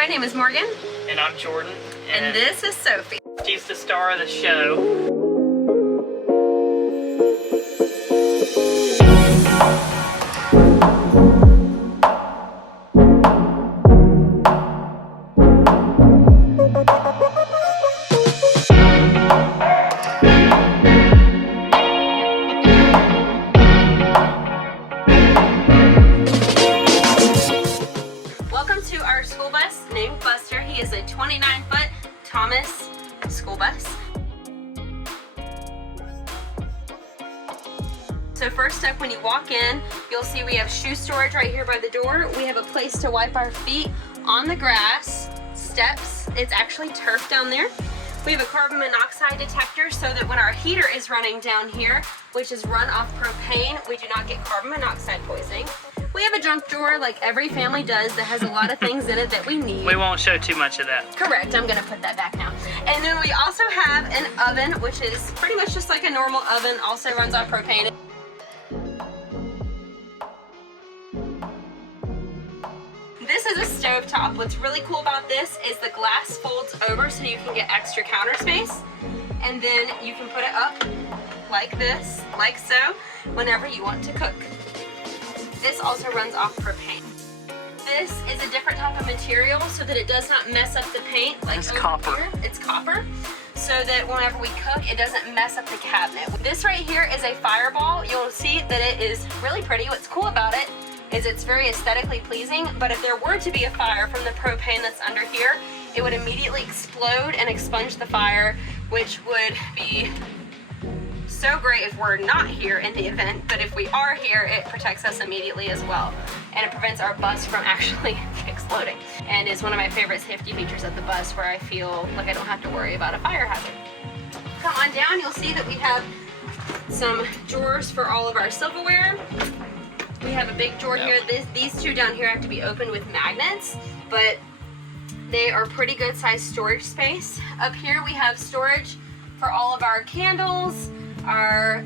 my name is Morgan. And I'm Jordan. And this is Sophie. She's the star of the show. Welcome to our school bus named Buster. He is a 29-foot Thomas school bus. So first up, when you walk in, you'll see we have shoe storage right here by the door. We have a place to wipe our feet on the grass, steps. It's actually turf down there. We have a carbon monoxide detector so that when our heater is running down here, which is run off propane, we do not get carbon monoxide poisoning. We have a junk drawer like every family does that has a lot of things in it that we need. We won't show too much of that. Correct, I'm gonna put that back now. And then we also have an oven, which is pretty much just like a normal oven, also runs off propane. This is a stovetop. What's really cool about this is the glass folds over so you can get extra counter space. And then you can put it up like this, like so, whenever you want to cook. This also runs off propane. This is a different type of material so that it does not mess up the paint. Like it's over copper. Here, it's copper, so that whenever we cook, it doesn't mess up the cabinet. This right here is a fireball. You'll see that it is really pretty. What's cool about it is it's very aesthetically pleasing, but if there were to be a fire from the propane that's under here, it would immediately explode and expunge the fire, which would be so great if we're not here in the event, but if we are here, it protects us immediately as well. And it prevents our bus from actually exploding. And is one of my favorite safety features of the bus where I feel like I don't have to worry about a fire hazard. Come on down, you'll see that we have some drawers for all of our silverware. We have a big drawer here. These two down here have to be opened with magnets, but they are pretty good sized storage space. Up here we have storage for all of our candles, our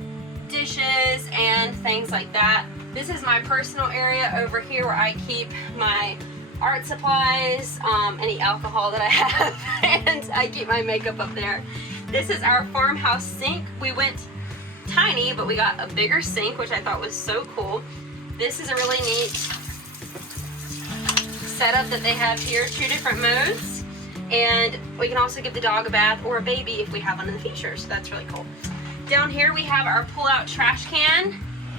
dishes, and things like that. This is my personal area over here where I keep my art supplies, any alcohol that I have, and I keep my makeup up there. This is our farmhouse sink. We went tiny, but we got a bigger sink, which I thought was so cool. This is a really neat setup that they have here, 2 different modes, and we can also give the dog a bath or a baby if we have one in the future, so that's really cool. Down here we have our pull-out trash can,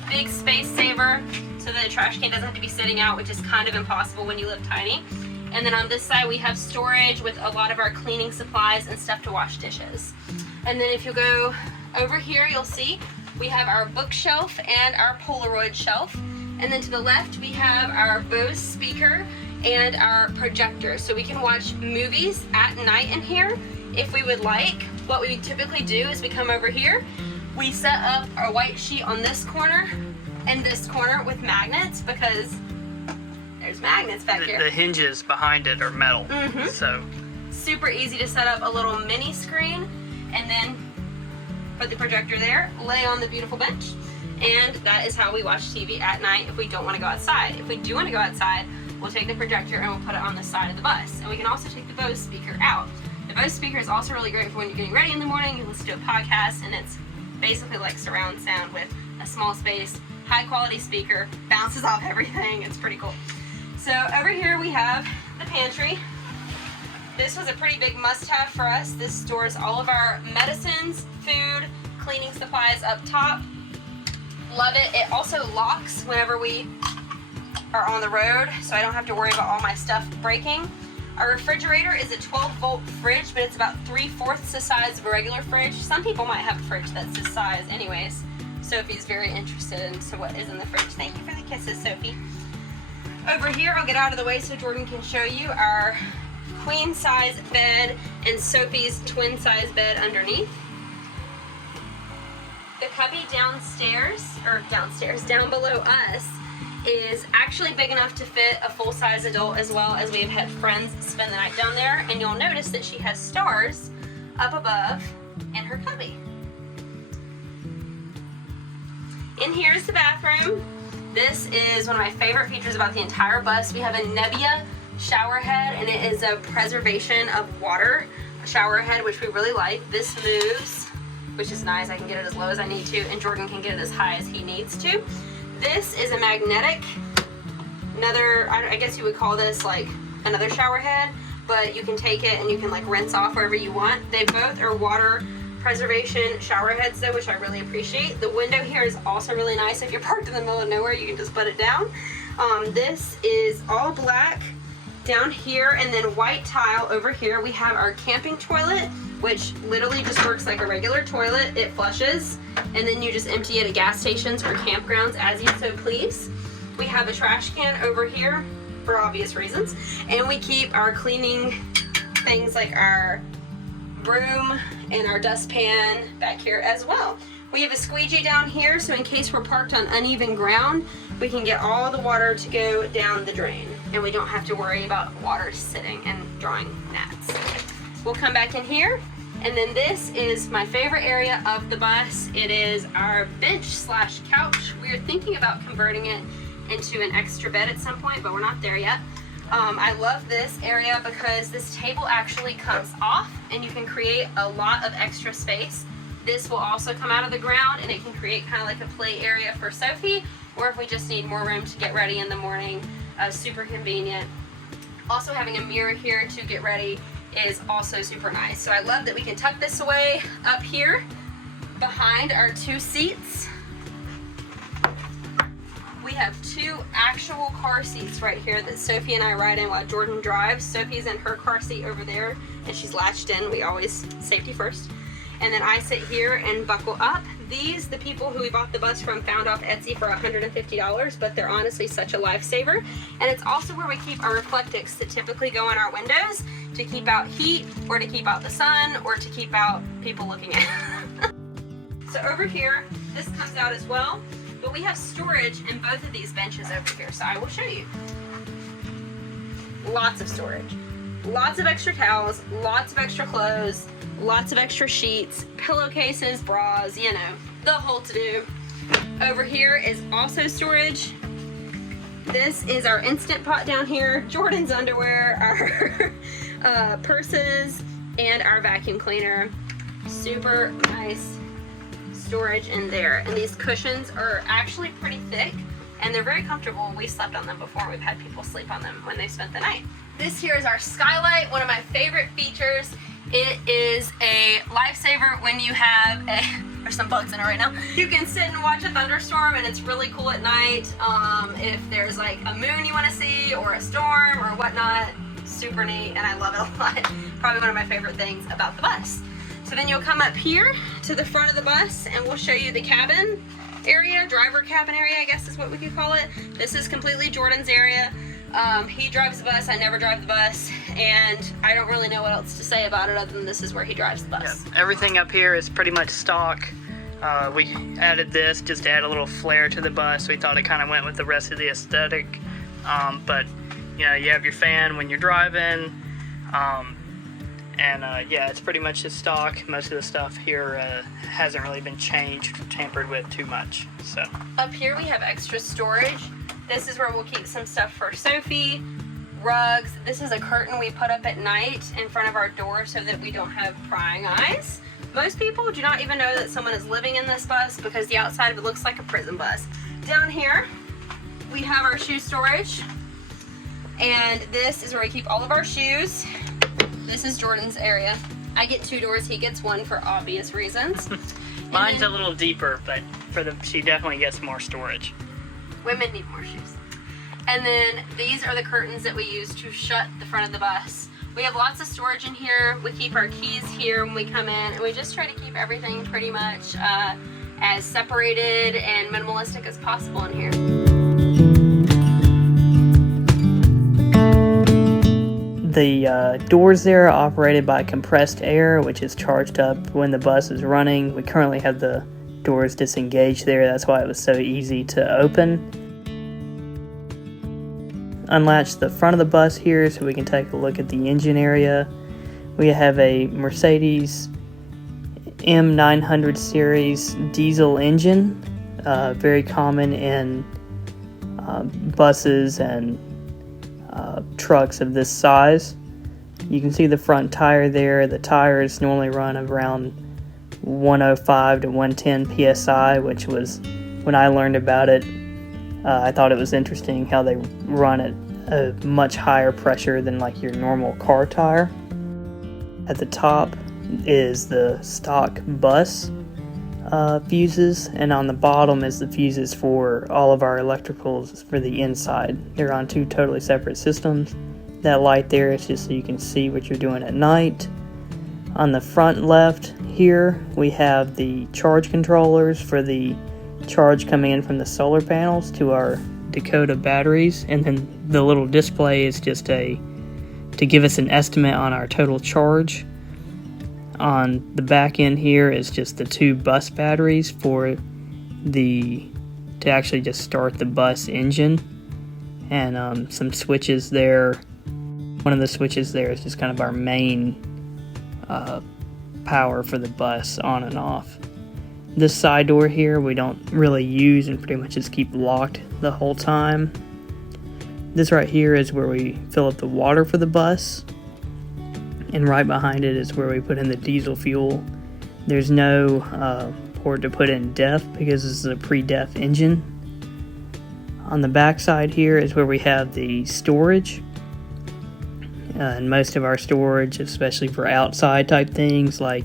big space saver, so that the trash can doesn't have to be sitting out, which is kind of impossible when you live tiny. And then on this side we have storage with a lot of our cleaning supplies and stuff to wash dishes. And then if you go over here, you'll see we have our bookshelf and our Polaroid shelf. And then to the left we have our Bose speaker and our projector, so we can watch movies at night in here if we would like. What we typically do is we come over here, we set up our white sheet on this corner and this corner with magnets, because there's magnets back here. The hinges behind it are metal, so super easy to set up a little mini screen, and then put the projector there, lay on the beautiful bench, and that is how we watch TV at night if we don't want to go outside. If we do want to go outside, we'll take the projector and we'll put it on the side of the bus. And we can also take the Bose speaker out. The Bose speaker is also really great for when you're getting ready in the morning, you listen to a podcast, and it's basically like surround sound with a small space, high quality speaker, bounces off everything. It's pretty cool. So over here we have the pantry. This was a pretty big must-have for us. This stores all of our medicines, food, cleaning supplies up top. Love it. It also locks whenever we are on the road, so I don't have to worry about all my stuff breaking. Our refrigerator is a 12-volt fridge, but it's about 3/4 the size of a regular fridge. Some people might have a fridge that's this size anyways. Sophie's very interested in what is in the fridge. Thank you for the kisses, Sophie. Over here, I'll get out of the way so Jordan can show you our queen size bed and Sophie's twin size bed underneath. The cubby down below us is actually big enough to fit a full-size adult, as well as we've had friends spend the night down there, and you'll notice that she has stars up above in her cubby. In here is the bathroom. This is one of my favorite features about the entire bus. We have a Nebula shower head, and it is a preservation of water shower head, which we really like. This moves, which is nice. I can get it as low as I need to, and Jordan can get it as high as he needs to. This is a magnetic, I guess you would call this like another shower head, but you can take it and you can like rinse off wherever you want. They both are water preservation shower heads though, which I really appreciate. The window here is also really nice. If you're parked in the middle of nowhere, you can just put it down. This is all black down here, and then white tile over here. We have our camping toilet, which literally just works like a regular toilet. It flushes, and then you just empty it at gas stations or campgrounds as you so please. We have a trash can over here for obvious reasons, and we keep our cleaning things like our broom and our dustpan back here as well. We have a squeegee down here, so in case we're parked on uneven ground, we can get all the water to go down the drain, and we don't have to worry about water sitting and drawing gnats. We'll come back in here, and then this is my favorite area of the bus. It is our bench slash couch. We are thinking about converting it into an extra bed at some point, but we're not there yet. I love this area because this table actually comes off, and you can create a lot of extra space. This will also come out of the ground, and it can create kind of like a play area for Sophie, or if we just need more room to get ready in the morning, super convenient. Also having a mirror here to get ready is also super nice. So I love that we can tuck this away up here behind our 2 seats. We have 2 actual car seats right here that Sophie and I ride in while Jordan drives. Sophie's in her car seat over there, and she's latched in. We always safety first. And then I sit here and buckle up. These, the people who we bought the bus from found off Etsy for $150, but they're honestly such a lifesaver. And it's also where we keep our reflectics that typically go in our windows to keep out heat, or to keep out the sun, or to keep out people looking at it. So over here, this comes out as well, but we have storage in both of these benches over here, so I will show you. Lots of storage. Lots of extra towels, lots of extra clothes, lots of extra sheets, pillowcases, bras, you know, the whole to-do. Over here is also storage. This is our Instant Pot down here, Jordan's underwear, our purses, and our vacuum cleaner. Super nice storage in there. And these cushions are actually pretty thick, and they're very comfortable. We slept on them before. We've had people sleep on them when they spent the night. This here is our Skylight, one of my favorite features. It is a lifesaver when you have there's some bugs in it right now. You can sit and watch a thunderstorm, and it's really cool at night. If there's like a moon you want to see, or a storm or whatnot, super neat, and I love it a lot. Probably one of my favorite things about the bus. So then you'll come up here to the front of the bus, and we'll show you the cabin area, driver cabin area, I guess is what we could call it. This is completely Jordan's area. He drives the bus, I never drive the bus, and I don't really know what else to say about it other than this is where he drives the bus. Yeah, everything up here is pretty much stock. We added this just to add a little flair to the bus. We thought it kind of went with the rest of the aesthetic. But you know, you have your fan when you're driving, yeah, it's pretty much just stock. Most of the stuff here hasn't really been changed or tampered with too much. So up here we have extra storage. This is where we'll keep some stuff for Sophie, rugs. This is a curtain we put up at night in front of our door so that we don't have prying eyes. Most people do not even know that someone is living in this bus because the outside of it looks like a prison bus. Down here, we have our shoe storage. And this is where we keep all of our shoes. This is Jordan's area. I get 2 doors, he gets 1 for obvious reasons. Mine's a little deeper, but she definitely gets more storage. Women need more shoes. And then these are the curtains that we use to shut the front of the bus. We have lots of storage in here. We keep our keys here when we come in, and we just try to keep everything pretty much as separated and minimalistic as possible in here. The doors there are operated by compressed air, which is charged up when the bus is running. We currently have the doors disengaged there. That's why it was so easy to open. Unlatch the front of the bus here so we can take a look at the engine area. We have a Mercedes M900 series diesel engine, very common in buses and trucks of this size. You can see the front tire there. The tires normally run around 105 to 110 psi, which was, when I learned about it, I thought it was interesting how they run at a much higher pressure than like your normal car tire. At the top is the stock bus fuses, and on the bottom is the fuses for all of our electricals for the inside. They're on two totally separate systems. That light there is just so you can see what you're doing at night. On the front left here, we have the charge controllers for the charge coming in from the solar panels to our Dakota batteries, and then the little display is just to give us an estimate on our total charge. On the back end here is just the two bus batteries to actually just start the bus engine, and some switches there. One of the switches there is just kind of our main power for the bus on and off. This side door here we don't really use and pretty much just keep locked the whole time. This right here is where we fill up the water for the bus, and right behind it is where we put in the diesel fuel. There's no port to put in DEF because this is a pre-DEF engine. On the back side here is where we have the storage. And most of our storage, especially for outside type things like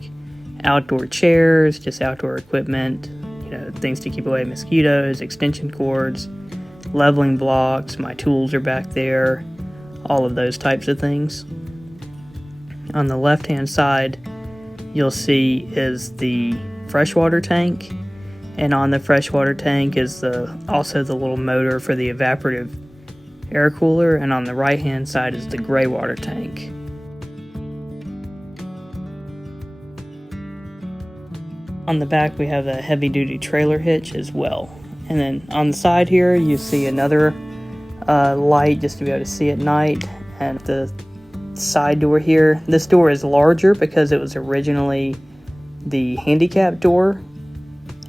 outdoor chairs, just outdoor equipment, things to keep away mosquitoes, extension cords, leveling blocks, my tools are back there, all of those types of things. On the left hand side you'll see is the freshwater tank, and on the freshwater tank is also the little motor for the evaporative air cooler, and on the right hand side is the gray water tank. On the back we have a heavy duty trailer hitch as well, and then on the side here you see another light just to be able to see at night. And the side door here, this door is larger because it was originally the handicap door,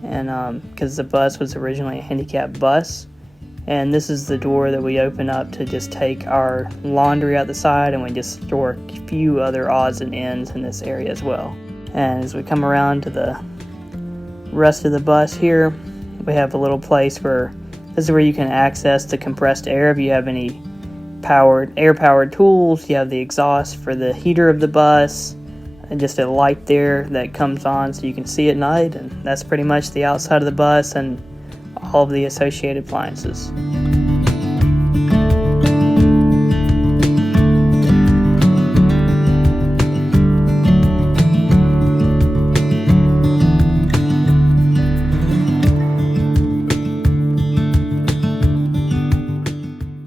and because the bus was originally a handicap bus. And this is the door that we open up to just take our laundry out the side, and we just store a few other odds and ends in this area as well. And as we come around to the rest of the bus here, we have a little place this is where you can access the compressed air if you have any air-powered tools. You have the exhaust for the heater of the bus, and just a light there that comes on so you can see at night. And that's pretty much the outside of the bus and all of the associated appliances.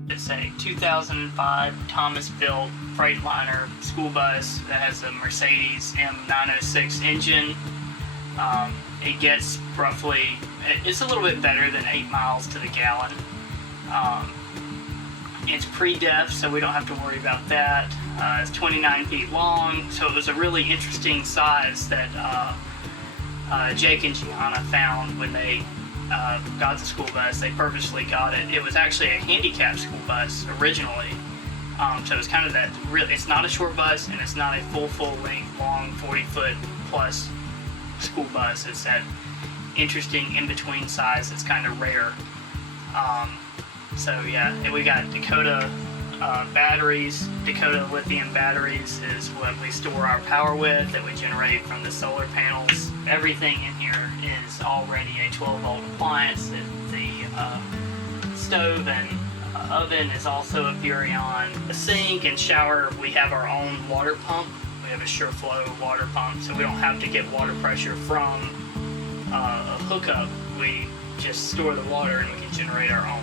It's a 2005 Thomas-built Freightliner school bus that has a Mercedes M906 engine. It gets roughly, it's a little bit better than 8 miles to the gallon. It's pre-DEF, so we don't have to worry about that. It's 29 feet long, so it was a really interesting size that Jake and Gianna found when they got the school bus. They purposely got it. It was actually a handicap school bus originally. So it's kind of that, it's not a short bus, and it's not a full length, long, 40-foot plus school bus. It's that interesting in-between size that's kind of rare. So yeah, and we got Dakota batteries. Dakota lithium batteries is what we store our power with, that we generate from the solar panels. Everything in here is already a 12-volt appliance. The stove and oven is also a Furrion. The sink and shower, we have our own water pump. We have a SureFlow water pump, so we don't have to get water pressure from a hookup. We just store the water and we can generate our own.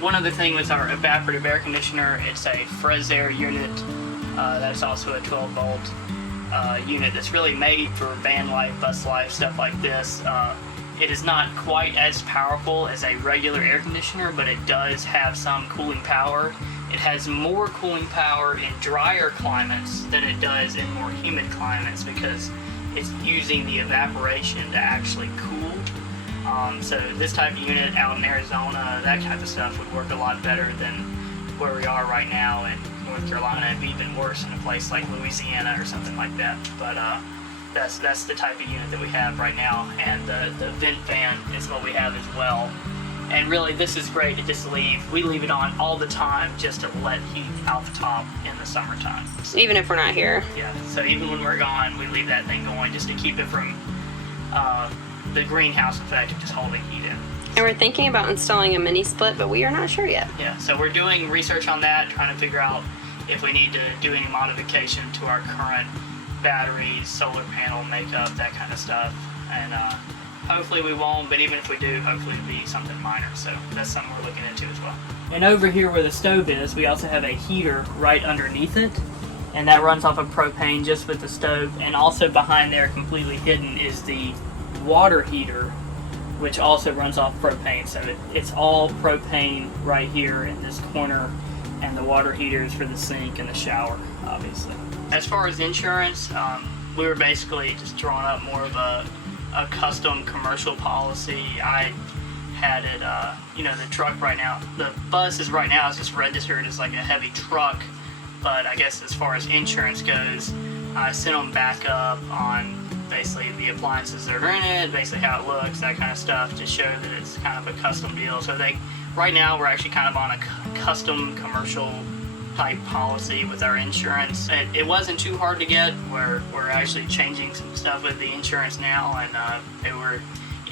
One other thing was our evaporative air conditioner. It's a Fresh-Air unit. That's also a 12-volt unit that's really made for van life, bus life, stuff like this. It is not quite as powerful as a regular air conditioner, but it does have some cooling power. It has more cooling power in drier climates than it does in more humid climates because it's using the evaporation to actually cool. So this type of unit out in Arizona, that type of stuff would work a lot better than where we are right now in North Carolina. It'd be even worse in a place like Louisiana or something like that. But that's the type of unit that we have right now. And the vent fan is what we have as well. And really, this is great to just leave. We leave it on all the time just to let heat out the top in the summertime. Even if we're not here. Yeah, so even when we're gone, we leave that thing going just to keep it from the greenhouse effect of just holding heat in. And we're thinking about installing a mini split, but we are not sure yet. Yeah, so we're doing research on that, trying to figure out if we need to do any modification to our current batteries, solar panel makeup, that kind of stuff. And hopefully we won't, but even if we do, hopefully it'll be something minor. So that's something we're looking into as well. And over here where the stove is, we also have a heater right underneath it. And that runs off of propane just with the stove. And also behind there, completely hidden, is the water heater, which also runs off propane. So it's all propane right here in this corner. And the water heater is for the sink and the shower, obviously. As far as insurance, we were basically just drawing up more of a custom commercial policy. I had it, the truck right now, the bus is right now is just registered as like a heavy truck, but I guess as far as insurance goes, I sent them back up on basically the appliances that are in it, basically how it looks, that kind of stuff, to show that it's kind of a custom deal. So right now we're actually kind of on a custom commercial type policy with our insurance. It wasn't too hard to get. We're actually changing some stuff with the insurance now, and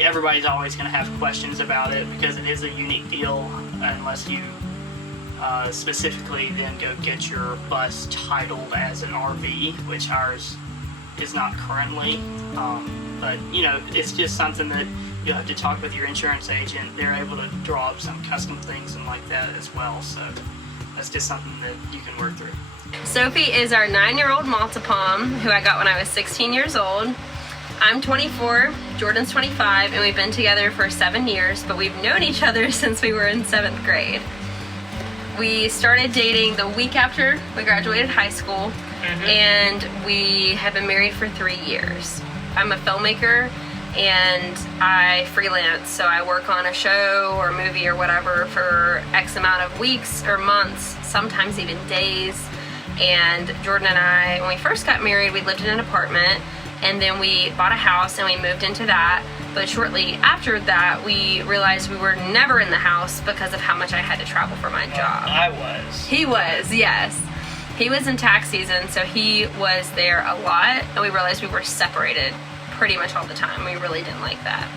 everybody's always going to have questions about it because it is a unique deal unless you specifically then go get your bus titled as an RV, which ours is not currently. But it's just something that you'll have to talk with your insurance agent. They're able to draw up some custom things and like that as well. So that's just something that you can work through. Sophie is our 9-year-old Maltipom who I got when I was 16 years old. I'm 24, Jordan's 25, and we've been together for 7 years, but we've known each other since we were in 7th grade. We started dating the week after we graduated high school, and we have been married for 3 years. I'm a filmmaker and I freelance, so I work on a show or movie or whatever for X amount of weeks or months, sometimes even days. And Jordan and I, when we first got married, we lived in an apartment, and then we bought a house and we moved into that. But shortly after that, we realized we were never in the house because of how much I had to travel for my job. I was. He was, yes. He was in tax season, so he was there a lot, and we realized we were separated pretty much all the time. We really didn't like that.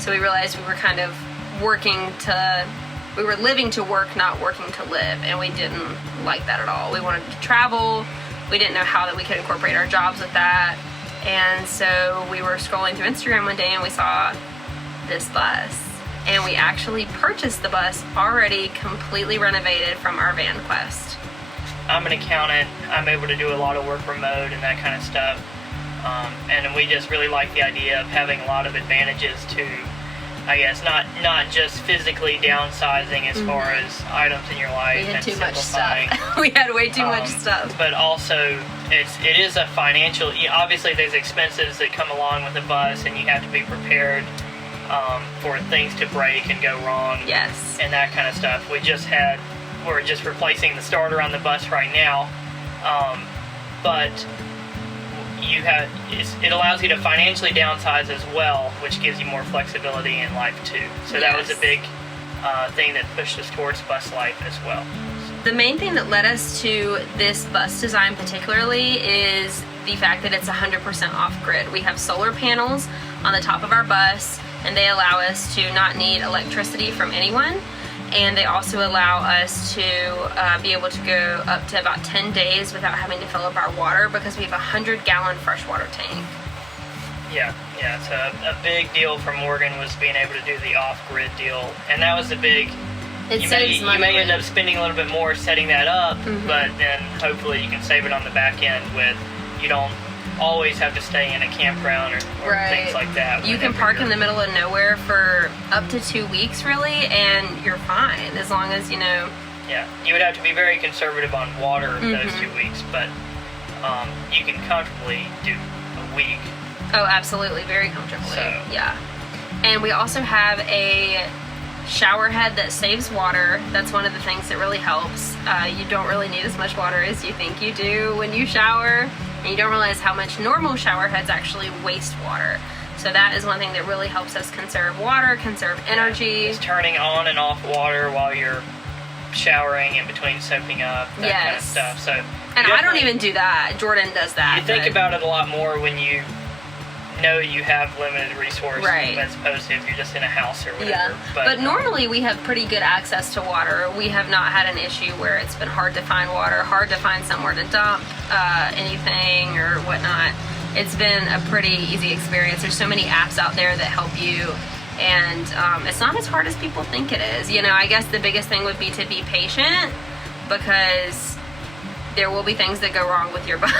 So we realized we were kind of we were living to work, not working to live, and we didn't like that at all. We wanted to travel. We didn't know how that we could incorporate our jobs with that. And so we were scrolling through Instagram one day and we saw this bus. And we actually purchased the bus already completely renovated from our Van Quest. I'm an accountant. I'm able to do a lot of work remote and that kind of stuff. And we just really like the idea of having a lot of advantages to, I guess, not just physically downsizing as far as items in your life. We had and too much simplifying. stuff. We had way too much stuff. But also, it is a financial, obviously there's expenses that come along with a bus, and you have to be prepared for things to break and go wrong. Yes. And that kind of stuff. We're just replacing the starter on the bus right now. But it allows you to financially downsize as well, which gives you more flexibility in life too. So that was a big thing that pushed us towards Buslife as well. The main thing that led us to this bus design particularly is the fact that it's 100% off-grid. We have solar panels on the top of our bus, and they allow us to not need electricity from anyone. And they also allow us to be able to go up to about 10 days without having to fill up our water because we have a 100-gallon freshwater tank. Yeah, so a big deal for Morgan was being able to do the off-grid deal, and that was the big. It saves money. You may end up spending a little bit more setting that up, but then hopefully you can save it on the back end with, you don't always have to stay in a campground or things like that. You can park in the middle of nowhere for up to 2 weeks really, and you're fine as long as, Yeah, you would have to be very conservative on water those 2 weeks, but you can comfortably do a week. Oh, absolutely, very comfortably. So. Yeah. And we also have a shower head that saves water. That's one of the things that really helps. You don't really need as much water as you think you do when you shower, and you don't realize how much normal shower heads actually waste water. So that is one thing that really helps us conserve water, conserve energy. It's turning on and off water while you're showering, in between soaking up, that kind of stuff. So, and I don't even do that. Jordan does that. You think about it a lot more when you know you have limited resources, as opposed to if you're just in a house or whatever. Yeah. But normally we have pretty good access to water. We have not had an issue where it's been hard to find water, hard to find somewhere to dump anything or whatnot. It's been a pretty easy experience. There's so many apps out there that help you, and it's not as hard as people think it is. You know, I guess the biggest thing would be to be patient, because there will be things that go wrong with your bus.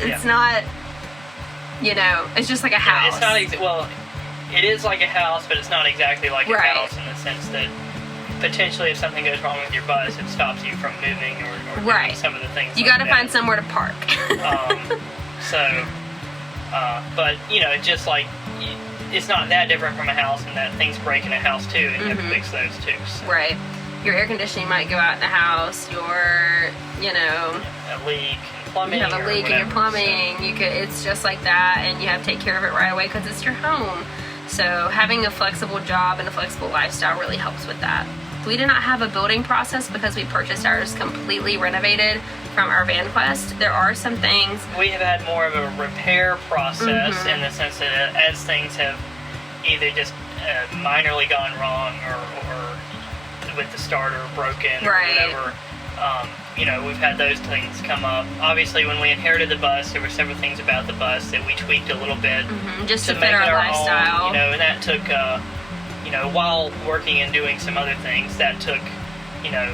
It's not, you know, it's just like a house. It's not, well, it is like a house, but it's not exactly like a house in the sense that potentially if something goes wrong with your bus, it stops you from moving or doing some of the things. You got to find somewhere to park. But, you know, just like, it's not that different from a house, and that things break in a house too, and you have to fix those too. So. Right. Your air conditioning might go out in the house, your, you know... A leak in plumbing. You have a leak in your plumbing, it's just like that, and you have to take care of it right away because it's your home. So having a flexible job and a flexible lifestyle really helps with that. We did not have a building process because we purchased ours completely renovated from our VanQuest. There are some things... We have had more of a repair process in the sense that as things have either just minorly gone wrong or with the starter broken or whatever, you know, we've had those things come up. Obviously, when we inherited the bus, there were several things about the bus that we tweaked a little bit just to make fit it our own, lifestyle. you know, and that took, you know, while working and doing some other things, that took, you know,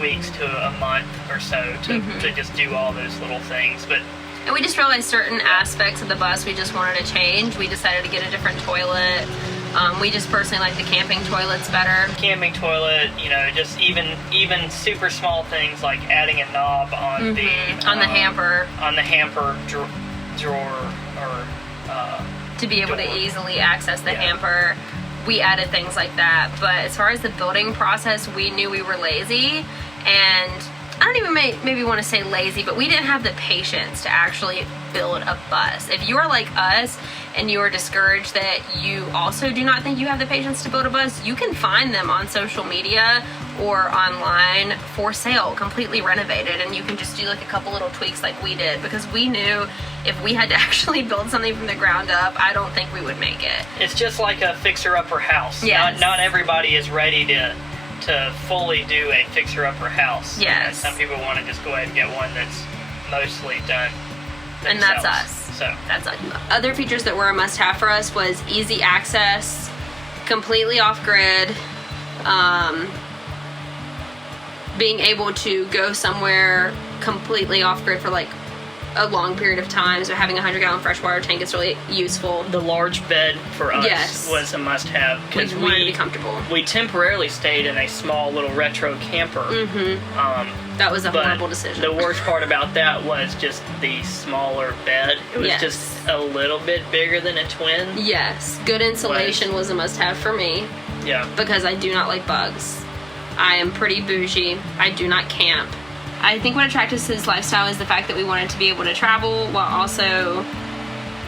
weeks to a month or so to just do all those little things. But and we just realized certain aspects of the bus we just wanted to change. We decided to get a different toilet. We just personally like the camping toilets better. Camping toilet, you know, just even super small things like adding a knob on the hamper drawer or to be able to easily access the hamper. We added things like that. But as far as the building process, we knew we were lazy, and I don't even maybe want to say lazy, but we didn't have the patience to actually build a bus. If you are like us and you are discouraged that you also do not think you have the patience to build a bus, you can find them on social media or online for sale, completely renovated, and you can just do like a couple little tweaks like we did, because we knew if we had to actually build something from the ground up, I don't think we would make it. It's just like a fixer-upper house. Yes. Not everybody is ready to fully do a fixer-upper house. Yes. Some people want to just go ahead and get one that's mostly done themselves. And that's us. So that's us. Other features that were a must-have for us was easy access, completely off-grid, being able to go somewhere completely off-grid for like a long period of time. So having a 100-gallon freshwater tank is really useful. The large bed for us was a must-have because we wanted to be comfortable. We temporarily stayed in a small little retro camper. That was a horrible decision. The worst part about that was just the smaller bed. It was just a little bit bigger than a twin. Yes. Good insulation was a must-have for me. Yeah. Because I do not like bugs. I am pretty bougie. I do not camp. I think what attracted us to this lifestyle is the fact that we wanted to be able to travel while also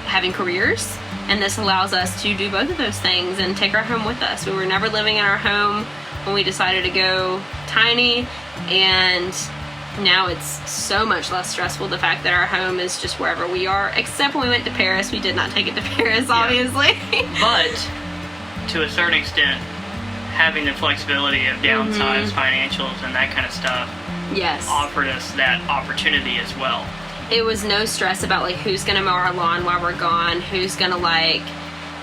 having careers. And this allows us to do both of those things and take our home with us. We were never living in our home when we decided to go tiny, and now it's so much less stressful, the fact that our home is just wherever we are, except when we went to Paris. We did not take it to Paris, obviously. But to a certain extent, having the flexibility of downsize financials and that kind of stuff offered us that opportunity as well. It was no stress about like who's gonna mow our lawn while we're gone, who's gonna like,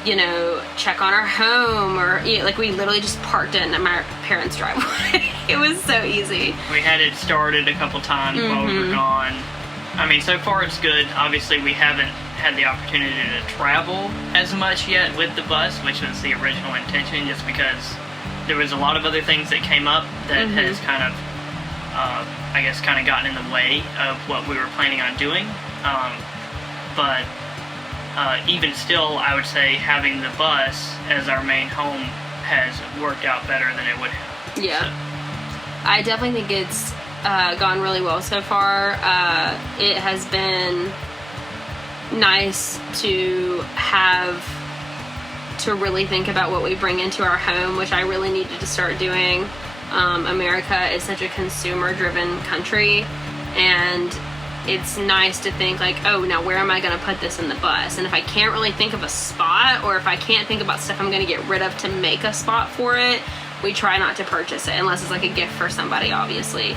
you know, check on our home, or like we literally just parked it in my parents' driveway. It was so easy. We had it started a couple times while we were gone. I mean, so far it's good. Obviously we haven't had the opportunity to travel as much yet with the bus, which was the original intention, just because there was a lot of other things that came up that has kind of I guess kind of gotten in the way of what we were planning on doing. But even still, I would say having the bus as our main home has worked out better than it would have. Yeah. So. I definitely think it's gone really well so far. It has been nice to really think about what we bring into our home, which I really needed to start doing. America is such a consumer-driven country, and it's nice to think like, oh, now where am I going to put this in the bus? And if I can't really think of a spot, or if I can't think about stuff I'm going to get rid of to make a spot for it, we try not to purchase it unless it's like a gift for somebody, obviously.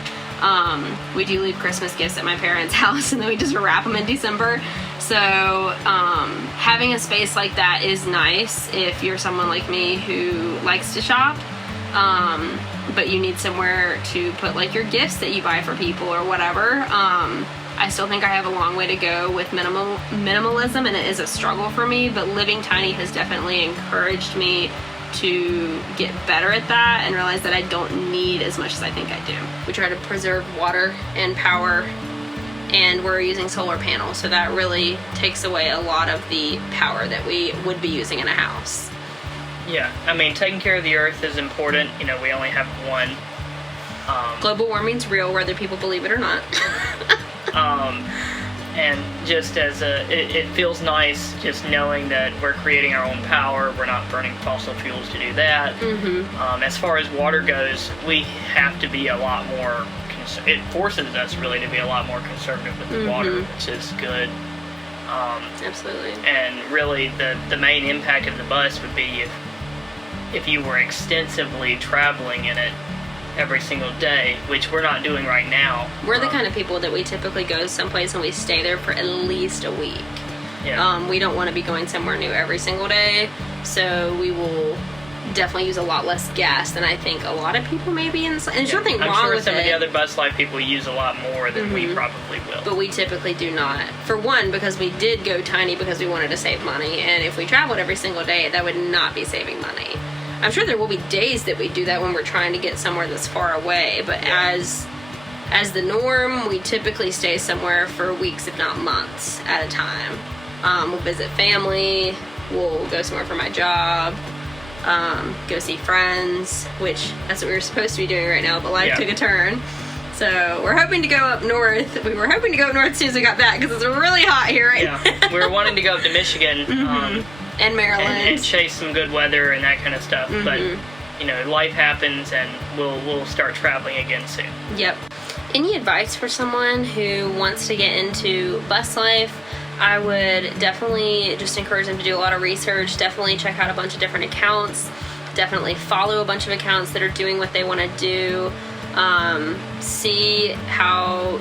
We do leave Christmas gifts at my parents' house, and then we just wrap them in December. So having a space like that is nice if you're someone like me who likes to shop, but you need somewhere to put like your gifts that you buy for people or whatever. I still think I have a long way to go with minimalism, and it is a struggle for me, but living tiny has definitely encouraged me to get better at that and realize that I don't need as much as I think I do. We try to preserve water and power, and we're using solar panels, so that really takes away a lot of the power that we would be using in a house. Yeah, I mean, taking care of the earth is important. You know, we only have one. Global warming's real, whether people believe it or not. And just as it feels nice just knowing that we're creating our own power, we're not burning fossil fuels to do that. Mm-hmm. As far as water goes, we have to be a lot more, it forces us really to be a lot more conservative with the water, which is good. Absolutely. And really the main impact of the bus would be if you were extensively traveling in it every single day, which we're not doing right now. We're the kind of people that we typically go someplace and we stay there for at least a week. Yeah. We don't want to be going somewhere new every single day, so we will definitely use a lot less gas than I think a lot of people maybe. And there's nothing wrong with it. I'm sure some of the other Buslife people use a lot more than we probably will. But we typically do not. For one, because we did go tiny because we wanted to save money, and if we traveled every single day, that would not be saving money. I'm sure there will be days that we do that when we're trying to get somewhere that's far away, but as the norm, we typically stay somewhere for weeks, if not months at a time. We'll visit family, we'll go somewhere for my job, go see friends, which that's what we were supposed to be doing right now, but life took a turn. So we're hoping to go up north. We were hoping to go up north as soon as we got back because it's really hot here right now. We were wanting to go up to Michigan. And Maryland. And chase some good weather and that kind of stuff. But, you know, life happens and we'll start traveling again soon. Yep. Any advice for someone who wants to get into bus life? I would definitely just encourage them to do a lot of research. Definitely check out a bunch of different accounts. Definitely follow a bunch of accounts that are doing what they want to do. See how,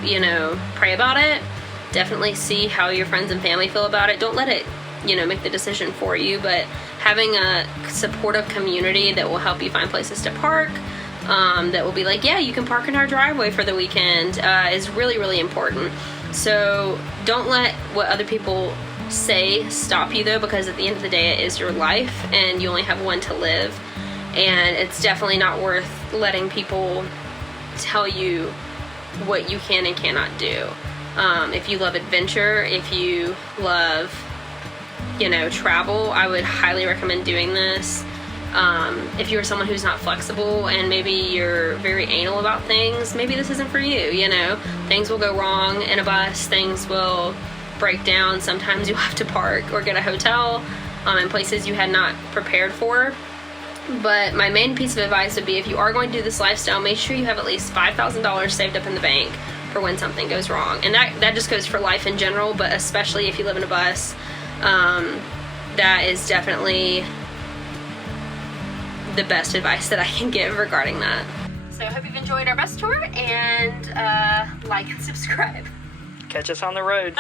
pray about it. Definitely see how your friends and family feel about it. Don't let it make the decision for you, but having a supportive community that will help you find places to park, that will be like, yeah, you can park in our driveway for the weekend, is really, really important. So don't let what other people say stop you, though, because at the end of the day, it is your life, and you only have one to live, and it's definitely not worth letting people tell you what you can and cannot do. If you love adventure, if you love travel, I would highly recommend doing this. If you're someone who's not flexible and maybe you're very anal about things, maybe this isn't for you. Things will go wrong in a bus, things will break down. Sometimes you have to park or get a hotel in places you had not prepared for. But my main piece of advice would be, if you are going to do this lifestyle, make sure you have at least $5,000 saved up in the bank for when something goes wrong. And that just goes for life in general, but especially if you live in a bus. That is definitely the best advice that I can give regarding that. So I hope you've enjoyed our bus tour, and like and subscribe. Catch us on the road.